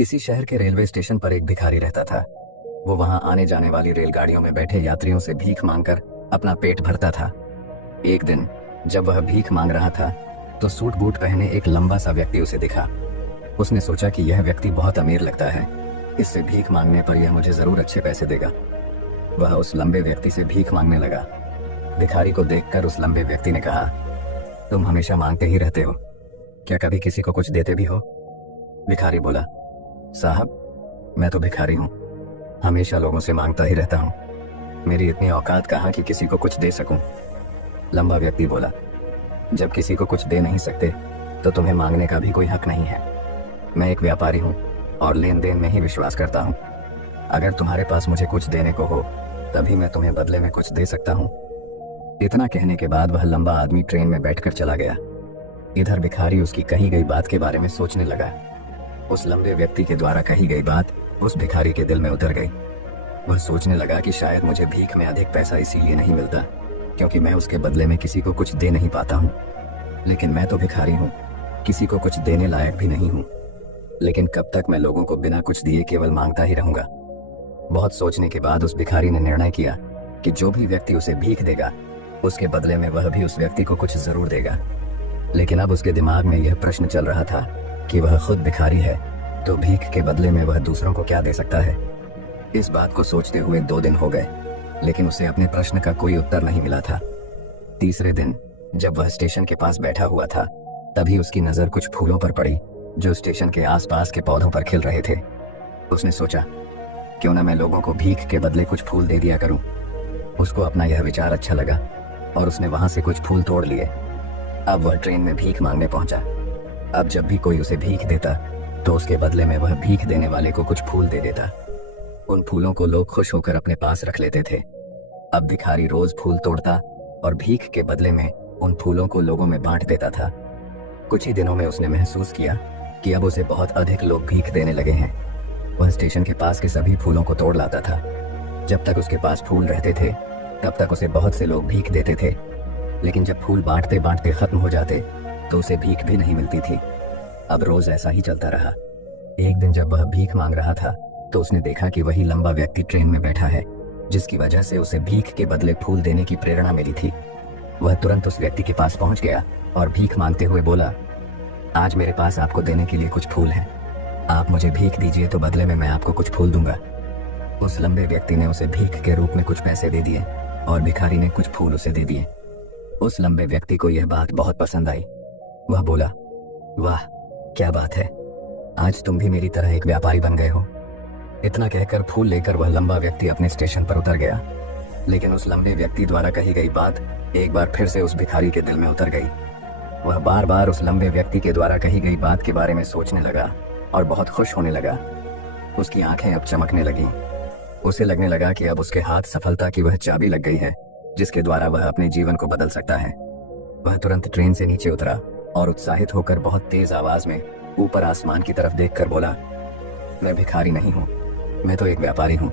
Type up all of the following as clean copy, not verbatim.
किसी शहर के रेलवे स्टेशन पर एक भिखारी रहता था। वो वहां आने जाने वाली रेलगाड़ियों में बैठे यात्रियों से भीख मांगकर अपना पेट भरता था। एक दिन जब वह भीख मांग रहा था तो सूट बूट पहने एक लंबा सा व्यक्ति उसे दिखा। उसने सोचा कि यह व्यक्ति बहुत अमीर लगता है, इससे भीख मांगने पर यह मुझे जरूर अच्छे पैसे देगा। वह उस लंबे व्यक्ति से भीख मांगने लगा। भिखारी को देखकर उस लंबे व्यक्ति ने कहा, तुम हमेशा मांगते ही रहते हो, क्या कभी किसी को कुछ देते भी हो? भिखारी बोला, साहब मैं तो भिखारी हूँ, हमेशा लोगों से मांगता ही रहता हूँ, मेरी इतनी औकात कहाँ कि किसी को कुछ दे सकूं। लंबा व्यक्ति बोला, जब किसी को कुछ दे नहीं सकते तो तुम्हें मांगने का भी कोई हक नहीं है। मैं एक व्यापारी हूँ और लेन देन में ही विश्वास करता हूँ। अगर तुम्हारे पास मुझे कुछ देने को हो तभी मैं तुम्हें बदले में कुछ दे सकता हूँ। इतना कहने के बाद वह लंबा आदमी ट्रेन में बैठकर चला गया। इधर भिखारी उसकी कही गई बात के बारे में सोचने लगा। उस लंबे व्यक्ति के द्वारा कही गई बात उस भिखारी के दिल में उतर गई। वह सोचने लगा कि शायद मुझे भीख में अधिक पैसा इसीलिए नहीं मिलता क्योंकि मैं उसके बदले में किसी को कुछ दे नहीं पाता हूँ। लेकिन मैं तो भिखारी हूँ, किसी को कुछ देने लायक भी नहीं हूँ। लेकिन कब तक मैं लोगों को बिना कुछ दिए केवल मांगता ही रहूंगा। बहुत सोचने के बाद उस भिखारी ने निर्णय किया कि जो भी व्यक्ति उसे भीख देगा उसके बदले में वह भी उस व्यक्ति को कुछ जरूर देगा। लेकिन अब उसके दिमाग में यह प्रश्न चल रहा था कि वह खुद भिखारी है तो भीख के बदले में वह दूसरों को क्या दे सकता है। इस बात को सोचते हुए 2 दिन हो गए, लेकिन उसे अपने प्रश्न का कोई उत्तर नहीं मिला था। तीसरे दिन जब वह स्टेशन के पास बैठा हुआ था तभी उसकी नजर कुछ फूलों पर पड़ी जो स्टेशन के आसपास के पौधों पर खिल रहे थे। उसने सोचा, क्यों ना मैं लोगों को भीख के बदले कुछ फूल दे दिया करूं। उसको अपना यह विचार अच्छा लगा और उसने वहां से कुछ फूल तोड़ लिए। अब वह ट्रेन में भीख मांगने पहुंचा। अब जब भी कोई उसे भीख देता तो उसके बदले में वह भीख देने वाले को कुछ फूल दे देता। उन फूलों को लोग खुश होकर अपने पास रख लेते थे। अब भिखारी रोज फूल तोड़ता और भीख के बदले में उन फूलों को लोगों में बांट देता था। कुछ ही दिनों में उसने महसूस किया कि अब उसे बहुत अधिक लोग भीख देने लगे हैं। वह स्टेशन के पास के सभी फूलों को तोड़ लाता था। जब तक उसके पास फूल रहते थे तब तक उसे बहुत से लोग भीख देते थे, लेकिन जब फूल बांटते बांटते खत्म हो जाते तो उसे भीख भी नहीं मिलती थी। अब रोज ऐसा ही चलता रहा। एक दिन जब वह भीख मांग रहा था तो उसने देखा कि वही लंबा व्यक्ति ट्रेन में बैठा है जिसकी वजह से उसे भीख के बदले फूल देने की प्रेरणा मिली थी। वह तुरंत उस व्यक्ति के पास पहुंच गया और भीख मांगते हुए बोला, आज मेरे पास आपको देने के लिए कुछ फूल हैं, आप मुझे भीख दीजिए तो बदले में मैं आपको कुछ फूल दूंगा। उस लंबे व्यक्ति ने उसे भीख के रूप में कुछ पैसे दे दिए और भिखारी ने कुछ फूल उसे दे दिए। उस लंबे व्यक्ति को यह बात बहुत पसंद आई। वह बोला, वाह क्या बात है, आज तुम भी मेरी तरह एक व्यापारी बन गए हो। इतना कहकर फूल लेकर वह लंबा व्यक्ति अपने स्टेशन पर उतर गया। लेकिन उस लंबे व्यक्ति द्वारा कही गई बात एक बार फिर से उस भिखारी के दिल में उतर गई। वह बार बार उस लंबे व्यक्ति के द्वारा कही गई बात के बारे में सोचने लगा और बहुत खुश होने लगा। उसकी आंखें अब चमकने लगीं। उसे लगने लगा कि अब उसके हाथ सफलता की वह चाबी लग गई है जिसके द्वारा वह अपने जीवन को बदल सकता है। वह तुरंत ट्रेन से नीचे उतरा और उत्साहित होकर बहुत तेज आवाज में ऊपर आसमान की तरफ देखकर बोला, मैं भिखारी नहीं हूँ, मैं तो एक व्यापारी हूँ,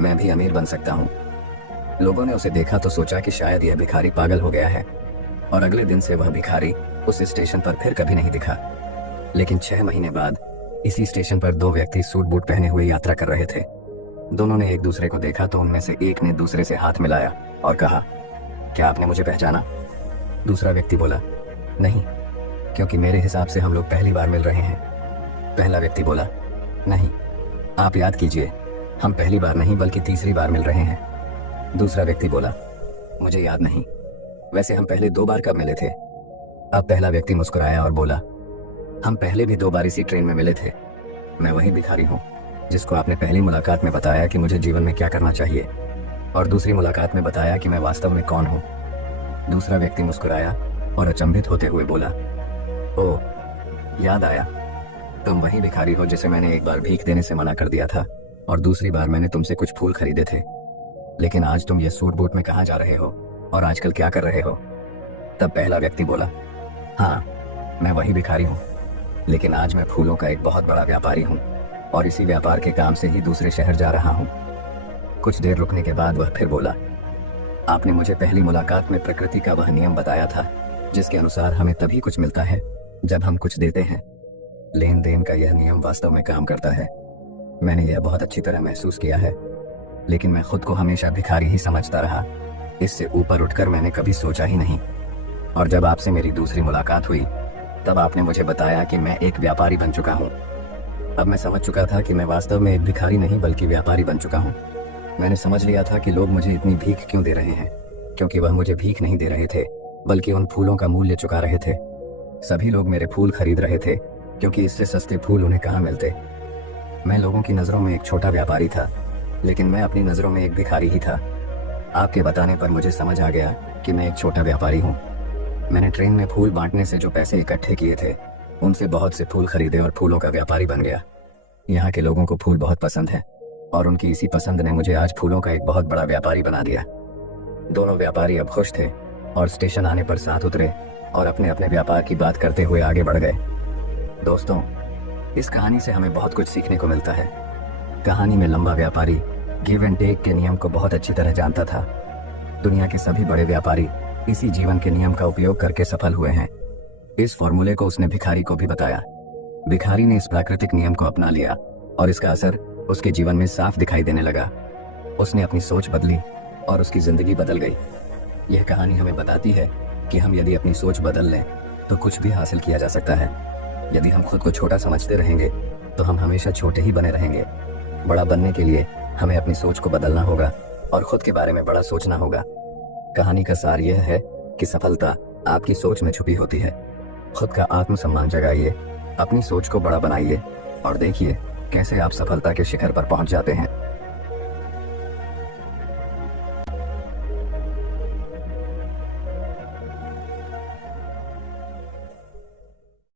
मैं भी अमीर बन सकता हूँ। लोगों ने उसे देखा तो सोचा कि शायद यह भिखारी पागल हो गया है और अगले दिन से वह भिखारी उस स्टेशन पर फिर कभी नहीं दिखा। लेकिन 6 महीने बाद इसी स्टेशन पर 2 व्यक्ति सूट बूट पहने हुए यात्रा कर रहे थे। दोनों ने एक दूसरे को देखा तो उनमें से एक ने दूसरे से हाथ मिलाया और कहा, क्या आपने मुझे पहचाना? दूसरा व्यक्ति बोला, नहीं, क्योंकि मेरे हिसाब से हम लोग पहली बार मिल रहे हैं। पहला व्यक्ति बोला, नहीं, आप याद कीजिए, हम पहली बार नहीं बल्कि तीसरी बार मिल रहे हैं। दूसरा व्यक्ति बोला, मुझे याद नहीं, वैसे हम पहले 2 बार कब मिले थे? अब पहला व्यक्ति मुस्कुराया और बोला, हम पहले भी 2 बार इसी ट्रेन में मिले थे। मैं वही भिखारी हूँ जिसको आपने पहली मुलाकात में बताया कि मुझे जीवन में क्या करना चाहिए और दूसरी मुलाकात में बताया कि मैं वास्तव में कौन हूँ। दूसरा व्यक्ति मुस्कुराया और अचंभित होते हुए बोला, ओह, याद आया, तुम वही भिखारी हो जिसे मैंने एक बार भीख देने से मना कर दिया था और दूसरी बार मैंने तुमसे कुछ फूल खरीदे थे। लेकिन आज तुम ये सूट बूट में कहाँ जा रहे हो और आजकल क्या कर रहे हो? तब पहला व्यक्ति बोला, हाँ, मैं वही भिखारी हूँ, लेकिन आज मैं फूलों का एक बहुत बड़ा व्यापारी हूँ और इसी व्यापार के काम से ही दूसरे शहर जा रहा हूँ। कुछ देर रुकने के बाद वह फिर बोला, आपने मुझे पहली मुलाकात में प्रकृति का वह नियम बताया था जिसके अनुसार हमें तभी कुछ मिलता है जब हम कुछ देते हैं। लेन देन का यह नियम वास्तव में काम करता है। मैंने यह बहुत अच्छी तरह महसूस किया है, लेकिन मैं खुद को हमेशा भिखारी ही समझता रहा। इससे ऊपर उठकर मैंने कभी सोचा ही नहीं। और जब आपसे मेरी दूसरी मुलाकात हुई, तब आपने मुझे बताया कि मैं एक व्यापारी बन चुका हूँ। अब मैं समझ चुका था कि मैं वास्तव में एक भिखारी नहीं बल्कि व्यापारी बन चुका हूँ। मैंने समझ लिया था कि लोग मुझे इतनी भीख क्यों दे रहे हैं, क्योंकि वह मुझे भीख नहीं दे रहे थे, बल्कि उन फूलों का मूल्य चुका रहे थे। सभी लोग मेरे फूल खरीद रहे थे, क्योंकि इससे सस्ते फूल उन्हें कहाँ मिलते। मैं लोगों की नज़रों में एक छोटा व्यापारी था, लेकिन मैं अपनी नज़रों में एक भिखारी ही था। आपके बताने पर मुझे समझ आ गया कि मैं एक छोटा व्यापारी हूँ। मैंने ट्रेन में फूल बांटने से जो पैसे इकट्ठे किए थे, उनसे बहुत से फूल खरीदे और फूलों का व्यापारी बन गया। यहाँ के लोगों को फूल बहुत पसंद है, और उनकी इसी पसंद ने मुझे आज फूलों का एक बहुत बड़ा व्यापारी बना दिया। दोनों व्यापारी अब खुश थे और स्टेशन आने पर साथ उतरे और अपने अपने व्यापार की बात करते हुए आगे बढ़ गए। दोस्तों, इस कहानी से हमें बहुत कुछ सीखने को मिलता है। कहानी में लंबा व्यापारी गिव एंड टेक के नियम को बहुत अच्छी तरह जानता था। दुनिया के सभी बड़े व्यापारी इसी जीवन के नियम का उपयोग करके सफल हुए हैं। इस फॉर्मूले को उसने भिखारी को भी बताया। भिखारी ने इस प्राकृतिक नियम को अपना लिया और इसका असर उसके जीवन में साफ दिखाई देने लगा। उसने अपनी सोच बदली और उसकी जिंदगी बदल गई। यह कहानी हमें बताती है कि हम यदि अपनी सोच बदल लें तो कुछ भी हासिल किया जा सकता है। यदि हम खुद को छोटा समझते रहेंगे तो हम हमेशा छोटे ही बने रहेंगे। बड़ा बनने के लिए हमें अपनी सोच को बदलना होगा और खुद के बारे में बड़ा सोचना होगा। कहानी का सार यह है कि सफलता आपकी सोच में छुपी होती है। खुद का आत्मसम्मान जगाइए, अपनी सोच को बड़ा बनाइए और देखिए कैसे आप सफलता के शिखर पर पहुंच जाते हैं।